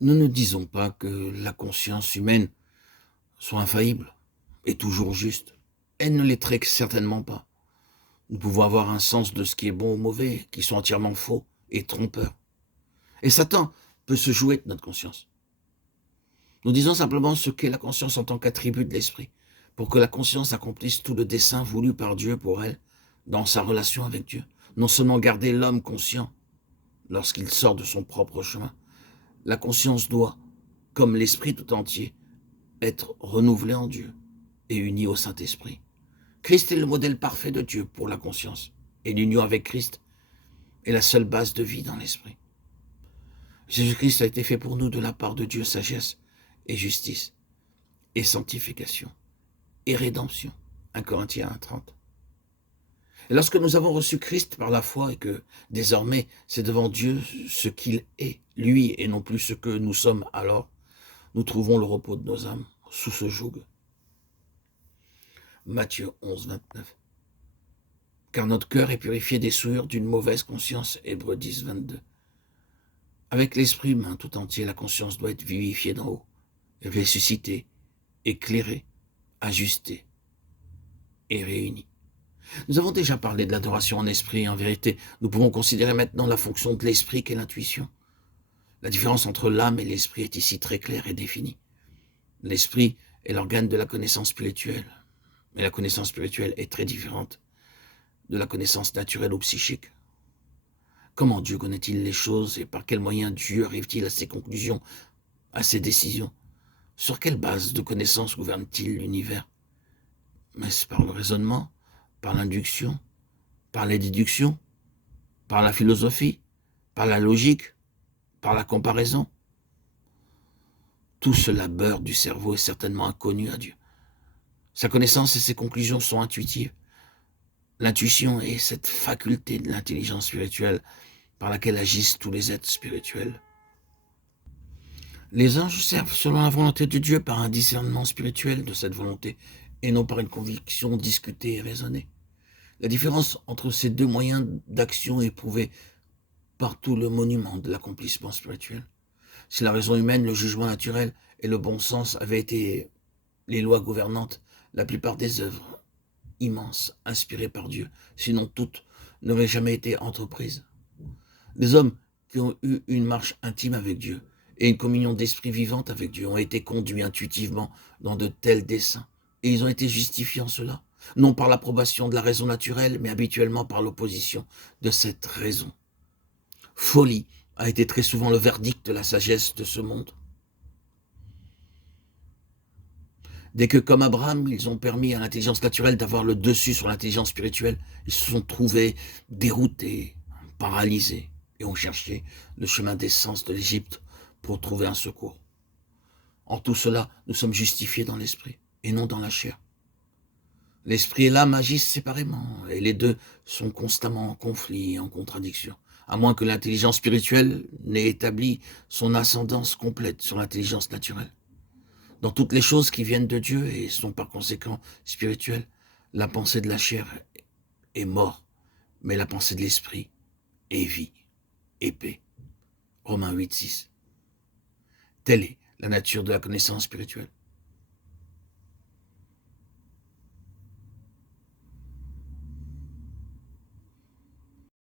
Nous ne disons pas que la conscience humaine soit infaillible et toujours juste. Elle ne l'est très certainement pas. Nous pouvons avoir un sens de ce qui est bon ou mauvais, qui sont entièrement faux et trompeurs. Et Satan peut se jouer de notre conscience. Nous disons simplement ce qu'est la conscience en tant qu'attribut de l'esprit, pour que la conscience accomplisse tout le dessein voulu par Dieu pour elle, dans sa relation avec Dieu. Non seulement garder l'homme conscient lorsqu'il sort de son propre chemin, la conscience doit, comme l'esprit tout entier, être renouvelée en Dieu et unie au Saint-Esprit. Christ est le modèle parfait de Dieu pour la conscience, et l'union avec Christ est la seule base de vie dans l'esprit. Jésus-Christ a été fait pour nous de la part de Dieu sagesse et justice, et sanctification, et rédemption. 1 Corinthiens 1,30. Et lorsque nous avons reçu Christ par la foi et que désormais c'est devant Dieu ce qu'il est, lui, et non plus ce que nous sommes alors, nous trouvons le repos de nos âmes sous ce joug. Matthieu 11, 29. Car notre cœur est purifié des souillures d'une mauvaise conscience, Hébreux 10, 22. Avec l'esprit humain tout entier, la conscience doit être vivifiée d'en haut, ressuscitée, éclairée, ajustée et réunie. Nous avons déjà parlé de l'adoration en esprit et en vérité. Nous pouvons considérer maintenant la fonction de l'esprit qu'est l'intuition. La différence entre l'âme et l'esprit est ici très claire et définie. L'esprit est l'organe de la connaissance spirituelle, mais la connaissance spirituelle est très différente de la connaissance naturelle ou psychique. Comment Dieu connaît-il les choses et par quels moyens Dieu arrive-t-il à ses conclusions, à ses décisions? Sur quelle base de connaissances gouverne-t-il l'univers? Est-ce par le raisonnement, par l'induction, par les déductions, par la philosophie, par la logique, par la comparaison? Tout ce labeur du cerveau est certainement inconnu à Dieu. Sa connaissance et ses conclusions sont intuitives. L'intuition est cette faculté de l'intelligence spirituelle par laquelle agissent tous les êtres spirituels. Les anges servent selon la volonté de Dieu par un discernement spirituel de cette volonté et non par une conviction discutée et raisonnée. La différence entre ces deux moyens d'action est prouvée par tout le monument de l'accomplissement spirituel. Si la raison humaine, le jugement naturel et le bon sens avaient été les lois gouvernantes, la plupart des œuvres immenses inspirées par Dieu, sinon toutes, n'auraient jamais été entreprises. Les hommes qui ont eu une marche intime avec Dieu et une communion d'esprit vivante avec Dieu ont été conduits intuitivement dans de tels desseins, et ils ont été justifiés en cela, non par l'approbation de la raison naturelle, mais habituellement par l'opposition de cette raison. Folie a été très souvent le verdict de la sagesse de ce monde. Dès que, comme Abraham, ils ont permis à l'intelligence naturelle d'avoir le dessus sur l'intelligence spirituelle, ils se sont trouvés déroutés, paralysés, et ont cherché le chemin des sens de l'Égypte pour trouver un secours. En tout cela, nous sommes justifiés dans l'esprit, et non dans la chair. L'esprit et l'âme agissent séparément, et les deux sont constamment en conflit et en contradiction, à moins que l'intelligence spirituelle n'ait établi son ascendance complète sur l'intelligence naturelle. Dans toutes les choses qui viennent de Dieu et sont par conséquent spirituelles, la pensée de la chair est mort, mais la pensée de l'esprit est vie et paix. Romains 8, 6. Telle est la nature de la connaissance spirituelle.